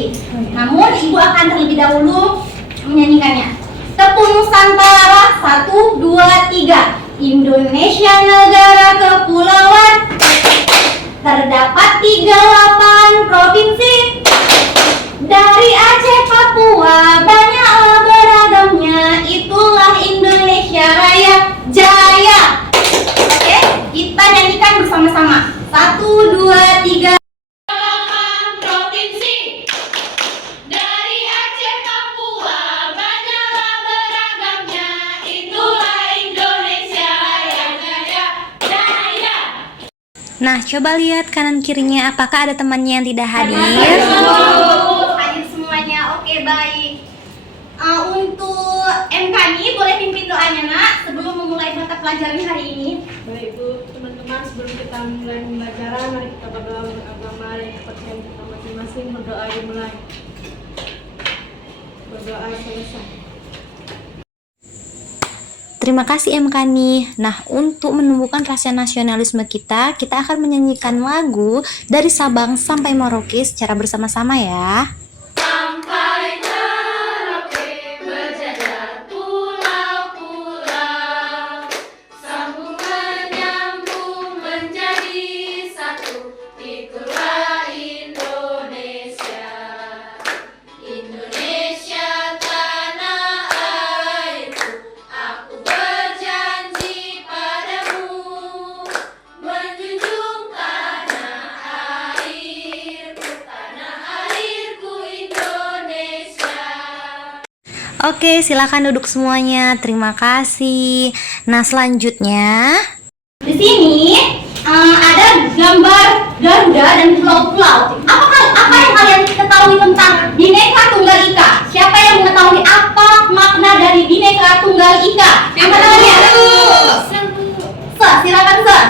sendiri. Namun Ibu akan terlebih dahulu menyanyikannya. Tepuk Nusantara, 1, 2, 3. Indonesia negara kepulauan, terdapat 38 provinsi. Dari Aceh, Papua, banyaklah beragamnya. Itulah Indonesia Raya Jaya. Oke, kita nyanyikan bersama-sama. 1, 2, 3. Provinsi dari Aceh, Papua, banyaklah beragamnya. Itulah Indonesia Raya Jaya Jaya. Nah, coba lihat kanan kirinya, apakah ada temannya yang tidak hadir? Hadir semuanya. Oke, baik. Untuk MK ini boleh pimpin doanya, Nak, sebelum memulai mata pelajaran hari ini. Baik Bu, teman-teman, sebelum kita mulai pembelajaran, mari kita berdoa menurut agama dan kepercayaan kita masing-masing. Berdoa dimulai. Berdoa selesai. Terima kasih MKNI. Nah, untuk menumbuhkan rasa nasionalisme kita akan menyanyikan lagu dari Sabang sampai Merauke secara bersama-sama ya. Sampai Merauke berjajah pulau-pulau, sambung menyambung menjadi satu. Itulah Indonesia. Indonesia tanah airku, aku berjanji padamu, menjunjung tanah airku Indonesia. Oke, silakan duduk semuanya. Terima kasih. Nah, selanjutnya Di sini ada gambar Garuda dan pulau-pulau. Apa yang kalian ketahui tentang Bhinneka Tunggal Ika? Siapa yang mengetahui apa makna dari Bhinneka Tunggal Ika? Apa namanya? Silakan, Sir.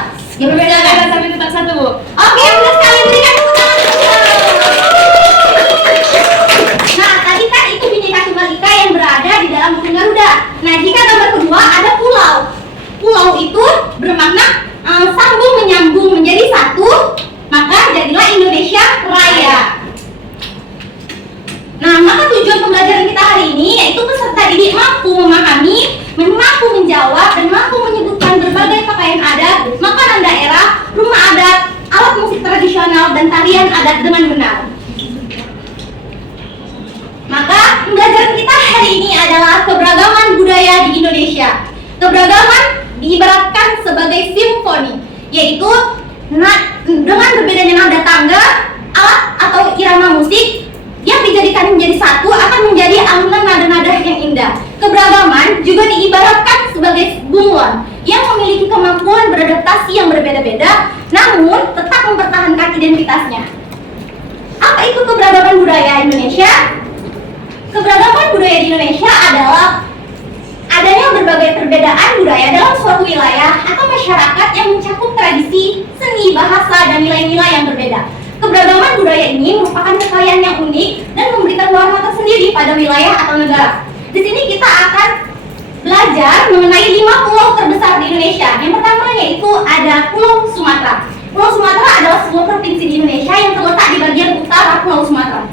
Ya, Berbeda tapi tetap satu Bu. Oke, benar sekali, berikan tepuk tangan. Nah, tadi kan itu Bhinneka Tunggal Ika yang berada di dalam burung Garuda. Nah, jika gambar kedua ada pulau. Pulau itu bermakna sambung menyambung menjadi satu, maka jadilah Indonesia Raya. Nah, maka tujuan pembelajaran kita hari ini yaitu peserta didik mampu memahami, mampu menjawab, dan mampu menyebutkan berbagai pakaian adat, makanan daerah, rumah adat, alat musik tradisional, dan tarian adat dengan benar. Maka pembelajaran kita hari ini adalah keberagaman budaya di Indonesia. Keberagaman diibaratkan sebagai simfoni, yaitu dengan berbedanya nada tangga, alat atau irama musik yang dijadikan menjadi satu akan menjadi alunan nada-nada yang indah. Keberagaman juga diibaratkan sebagai bunglon yang memiliki kemampuan beradaptasi yang berbeda-beda, namun tetap mempertahankan identitasnya. Apa itu keberagaman budaya Indonesia? Keberagaman budaya di Indonesia adalah adanya berbagai perbedaan budaya dalam suatu wilayah atau masyarakat yang mencakup tradisi, seni, bahasa, dan nilai-nilai yang berbeda. Keberagaman budaya ini merupakan kekayaan yang unik dan memberikan warna tersendiri pada wilayah atau negara. Di sini kita akan belajar mengenai 5 pulau terbesar di Indonesia. Yang pertama yaitu ada Pulau Sumatera. Pulau Sumatera adalah sebuah provinsi di Indonesia yang terletak di bagian utara Pulau Sumatera.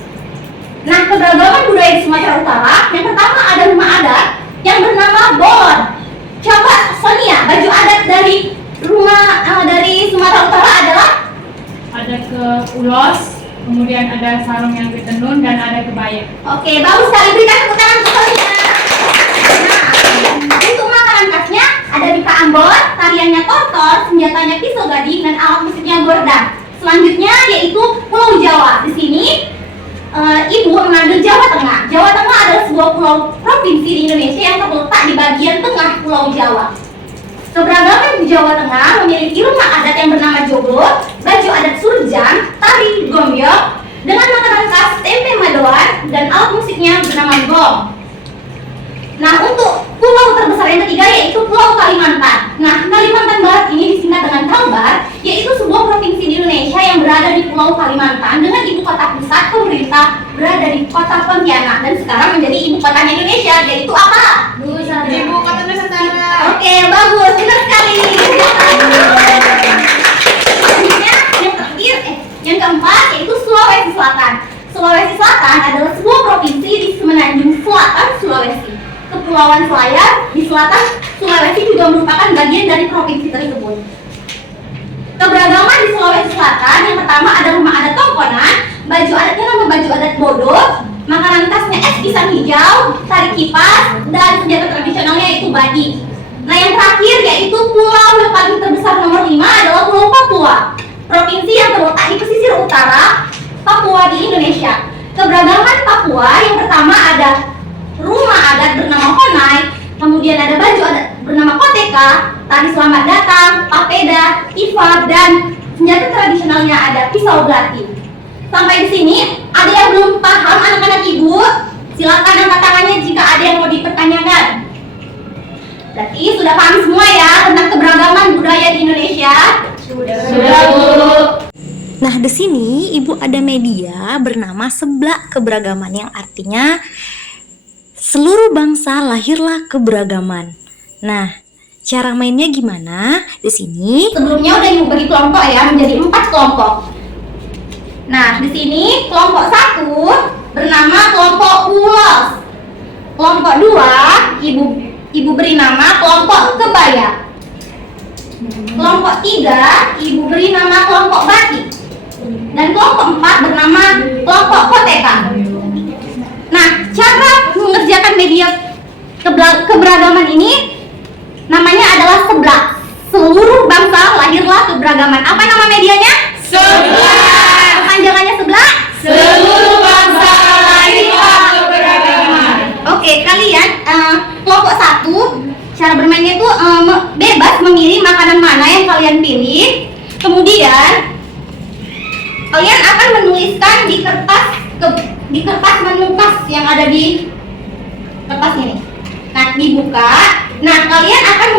Nah, keberagaman budaya di Sumatera Utara, yang pertama ada rumah adat yang bernama Bolon. Coba Sonia, baju adat dari dari Sumatera Utara adalah? Ada ke ulos, kemudian ada sarung yang ditenun, dan ada kebaya. Oke, bagus sekali, berikan tepuk tangan untuk Sonia. Nah, untuk makanan khasnya ada bika ambon, tariannya tortor, senjatanya pisau gading, dan alat musiknya gordang. Selanjutnya yaitu Pulau Jawa. Di sini Ibu mengambil Jawa Tengah. Jawa Tengah adalah sebuah pulau provinsi di Indonesia yang terletak di bagian tengah Pulau Jawa. Keberagaman di Jawa Tengah memiliki rumah adat yang bernama Joglo, baju adat Surjan, tari gombyong, dengan makanan khas tempe madoan, dan alat musiknya bernama gong. Nah, untuk pulau terbesar yang ketiga yaitu Pulau Kalimantan. Nah, Kalimantan Barat ini disingkat dengan Kalbar, yaitu sebuah provinsi di Indonesia yang berada di Pulau Kalimantan dengan ibu kota pusat pemerintah berada di kota Pontianak, dan sekarang menjadi ibu kotanya Indonesia, yaitu apa? Ibu kota Nusantara. Oke, bagus, benar sekali. Selanjutnya yang keempat yaitu Sulawesi Selatan. Sulawesi Selatan Selatan adalah sebuah provinsi di semenanjung selatan Sulawesi. Kepulauan Selayar di selatan Sulawesi juga merupakan bagian dari provinsi tersebut. Keberagaman di Sulawesi Selatan yang pertama ada rumah adat Tongkonan, baju adatnya nama baju adat Bodo, makanan khasnya es pisang hijau, tari kipas, dan senjata tradisionalnya yaitu badi. Nah yang terakhir yaitu pulau yang paling terbesar nomor 5 adalah Pulau Papua, provinsi yang terletak di pesisir utara Papua di Indonesia. Keberagaman Papua yang pertama ada rumah adat bernama Honai, kemudian ada baju adat bernama Koteka, tari selamat datang, papeda, tifar, dan senjata tradisionalnya ada pisau belati. Sampai di sini, ada yang belum paham anak-anak ibu? Silakan angkat tangannya jika ada yang mau dipertanyakan. Berarti sudah paham semua ya tentang keberagaman budaya di Indonesia? Sudah, Bu. Nah, di sini Ibu ada media bernama Seblak Keberagaman yang artinya seluruh bangsa lahirlah keberagaman. Nah, cara mainnya gimana? Di sini Sebelumnya udah Ibu bagi kelompok ya menjadi 4 kelompok. Nah, di sini kelompok 1 bernama kelompok ulos. Kelompok 2 Ibu beri nama kelompok kebaya. Kelompok 3 Ibu beri nama kelompok batik. Dan kelompok 4 bernama kelompok koteka. Nah, cara mengerjakan media keberagaman ini namanya adalah seblak. Seluruh bangsa lahirlah keberagaman. Apa nama medianya? Seblak. Panjangannya seblak. Seluruh bangsa lahirlah keberagaman. Oke, kalian kelompok 1 cara bermainnya itu bebas memilih makanan mana yang kalian pilih. Kemudian kalian akan menuliskan di kertas menu khas yang ada di kertas ini. Nah, dibuka. Nah, kalian akan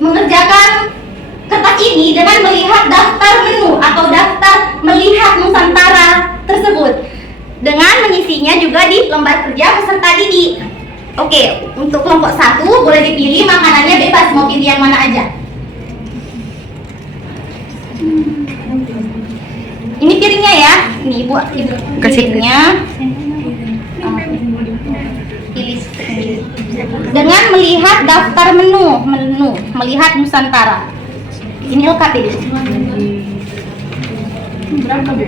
mengerjakan kertas ini dengan melihat daftar menu atau daftar melihat Nusantara tersebut dengan mengisinya juga di lembar kerja peserta didik. Oke, untuk kelompok 1 boleh dipilih makanannya bebas, mau pilih yang mana aja. Ini piringnya ya, ini ibu Kasih piringnya. Pilih sendiri. Dengan melihat daftar menu, melihat Nusantara. Ini lengkap ini. Berapa Bu?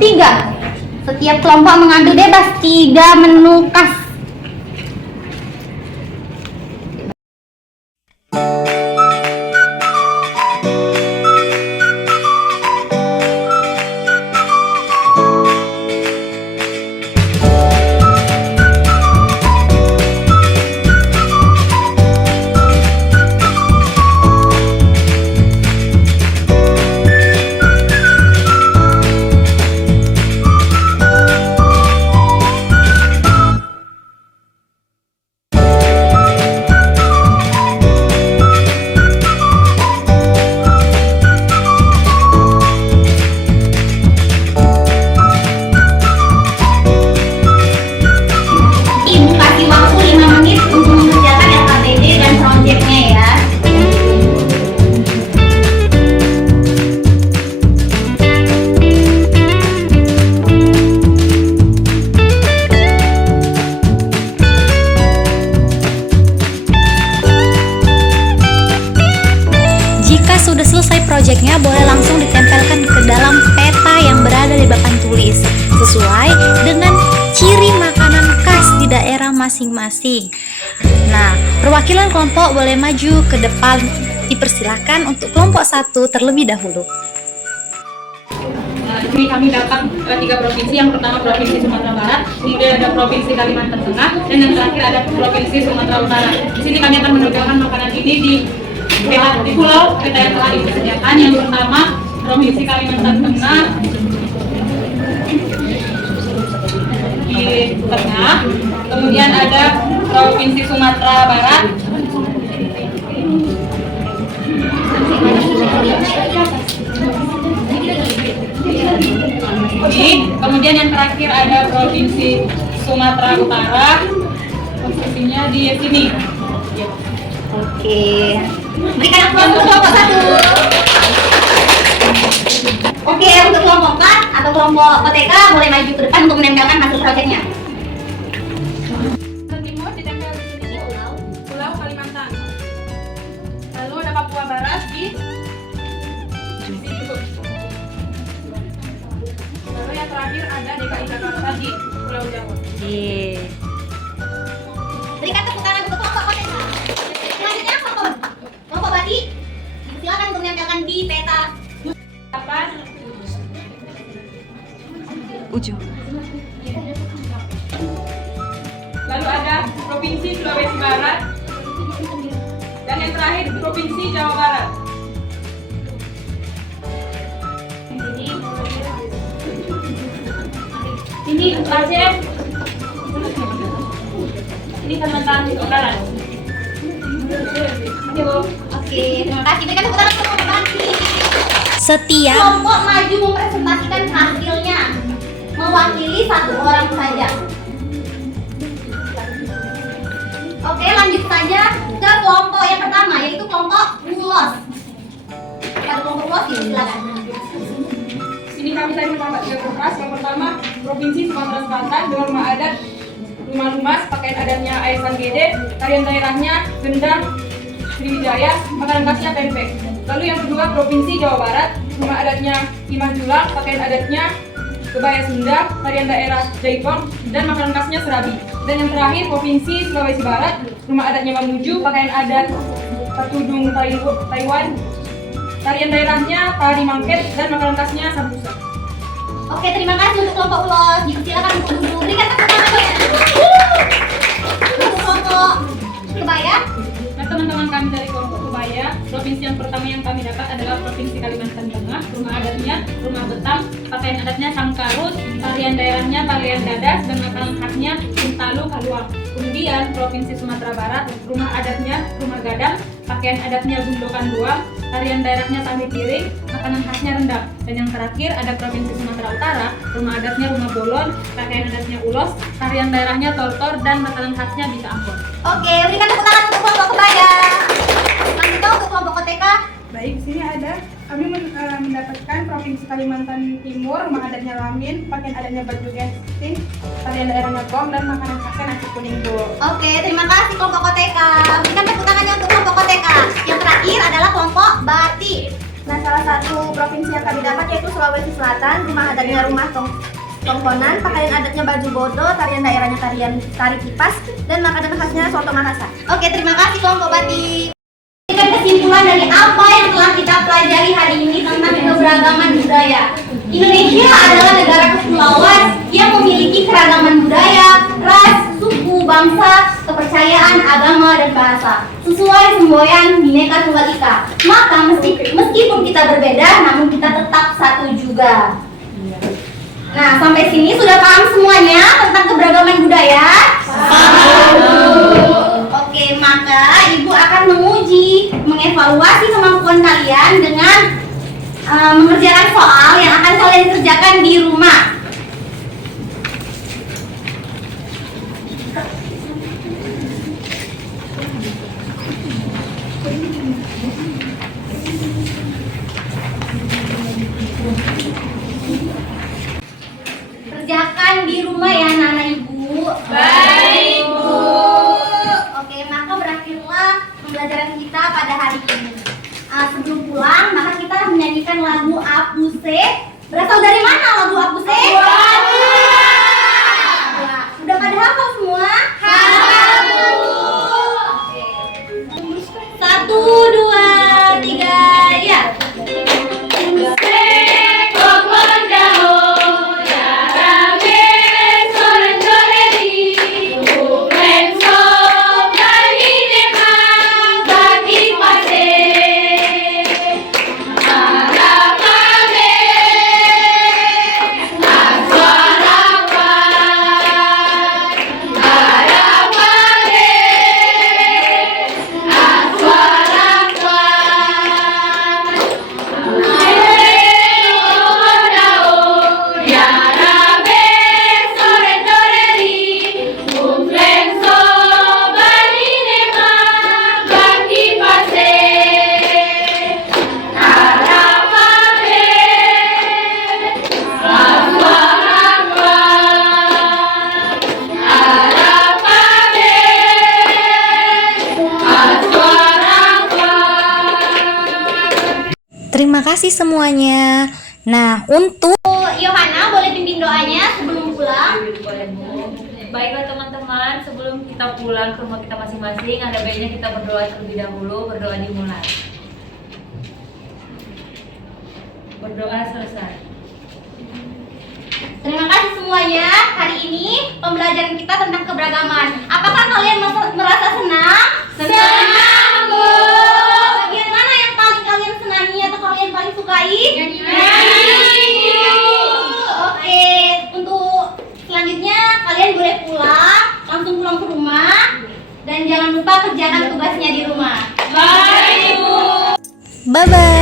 3. Setiap kelompok mengambil bebas 3 menu khas. Ibu kasih waktu 5 menit untuk mengerjakan LKTD dan proyeknya ya. jika sudah selesai proyeknya boleh langsung ditempelkan ke dalam peta yang berada di papan tulis sesuai dengan ciri makanan khas di daerah masing-masing. Nah, perwakilan kelompok boleh maju ke depan. Dipersilakan untuk kelompok 1 terlebih dahulu. Nah, di sini kami dapat 3 provinsi. Yang pertama Provinsi Sumatera Barat, kemudian ada Provinsi Kalimantan Tengah, dan yang terakhir ada Provinsi Sumatera Utara. Di sini kami akan menunjukkan makanan ini di pulau peta yang telah disediakan. Yang pertama Provinsi Kalimantan Tengah di tengah, kemudian ada Provinsi Sumatera Barat, kemudian yang terakhir ada Provinsi Sumatera Utara, posisinya di sini. Oke. Berikan aplaus untuk kelompok 1. Oke, untuk kelompok 4 atau kelompok OTK boleh maju ke depan untuk menempelkan hasil proyeknya. Timur ditempel di sini Pulau Kalimantan. Lalu ada Papua Barat di sini dulu. Lalu yang terakhir ada DKI Jakarta di Pulau Jawa. Berikan tepuk tangan untuk kelompok OTK. Selanjutnya kelompok Bati. Silakan untuk menempelkan di peta. Apa? Ujung. Lalu ada Provinsi Sulawesi Barat. Dan yang terakhir Provinsi Jawa Barat. Ini Aceh. Ini Kalimantan Utara. Oke, terima kasih. Berikan tepuk tangan untuk kelompok Bati. Setiap Kelompok maju mempresentasikan hasilnya mewakili satu orang saja. Oke, lanjut saja ke kelompok yang pertama, yaitu kelompok ulos. Pada kelompok ulos ini silakan. Sini kami tadi menambah 3 kertas. Yang pertama Provinsi Sumatera Selatan dengan rumah adat rumah lumas, pakaian adatnya Aisan Gede, tarian daerahnya gendang Sriwijaya, makanan khasnya pempek. Lalu yang kedua Provinsi Jawa Barat, rumah adatnya Imah Julang, pakaian adatnya kebaya Sunda, tarian daerah Jaipong, dan makanan khasnya serabi. Dan yang terakhir Provinsi Sulawesi Barat, rumah adatnya Mamuju, pakaian adat Patudung Taiwan, tarian daerahnya tari mangket, dan makanan khasnya sambusa. Oke, terima kasih untuk kelompok ulos. Silakan untuk duduk. Berikan tepuk tangannya. Untuk kelompok kebaya. Nah, teman-teman kami dari kelompok kebaya, provinsi yang pertama yang kami dapat adalah Provinsi Kalimantan Tengah. Rumah adatnya rumah betam, pakaian adatnya sangkarut, tarian daerahnya tarian dadas, dan makanan khasnya Intalu Kaluang. Kemudian Provinsi Sumatera Barat, rumah adatnya rumah gadang, pakaian adatnya gundokan doang, tarian daerahnya tari piring, makanan khasnya rendang. Dan yang terakhir ada Provinsi Sumatera Utara, rumah adatnya rumah bolon, pakaian adatnya ulos, tarian daerahnya tortor, dan makanan khasnya bisa ampon. Oke, berikan tepuk tangan untuk kelompok kebaya. Selanjutnya untuk kelompok OTK. Baik, di sini ada kami mendapatkan Provinsi Kalimantan Timur, rumah adatnya Lamin, pakaian adatnya baju gestin, tarian daerahnya gong, dan makanan khasnya nasi kuning Bu. Oke, terima kasih kelompok OTK. Berikan tepuk tangannya untuk kelompok OTK. Yang terakhir adalah kelompok Bati. Nah, salah satu provinsi yang kami dapat yaitu Sulawesi Selatan, rumah adatnya rumah tongkonan, pakaian adatnya baju bodo, tarian daerahnya tari kipas, dan makanan khasnya soto Makassar. Oke, terima kasih kelompok Bati. Berikan kesimpulan dari apa yang telah kita pelajari hari ini tentang keberagaman budaya. Indonesia adalah negara kepulauan yang memiliki keragaman budaya, ras, suku, bangsa, kepercayaan, agama, dan bahasa. Sesuai semboyan Bhinneka Tunggal Ika. Maka meskipun kita berbeda, namun kita tetap satu juga. Nah, sampai sini sudah paham semuanya tentang keberagaman budaya? Oke, maka Ibu akan mengevaluasi kemampuan kalian dengan mengerjakan soal yang akan kalian kerjakan di rumah. Kerjakan di rumah ya anak-anak Ibu. Baik, Bu. Oke, maka berakhirlah pembelajaran kita pada hari ini. Sebelum pulang, maka kita menyanyikan lagu Apuse. Berasal dari mana lagu Apuse? Udah pada hafal semua? Hafal, Bu. Oke. 1, 2, 3, ya. kasih semuanya. Nah, untuk Yohana boleh pimpin doanya sebelum pulang. Baiklah teman-teman, sebelum kita pulang ke rumah kita masing-masing, ada baiknya kita berdoa terlebih dahulu. Berdoa dimulai. Berdoa selesai. Terima kasih semuanya. Hari ini pembelajaran kita tentang keberagaman. Apakah kalian merasa senang? Senang, Bu. Bagian mana yang paling kalian senangi atau kalian paling sukai? Nyanyi. Oke, untuk selanjutnya kalian boleh pulang, langsung pulang ke rumah, dan jangan lupa kerjakan tugasnya di rumah. Bye, Bu. bye-bye.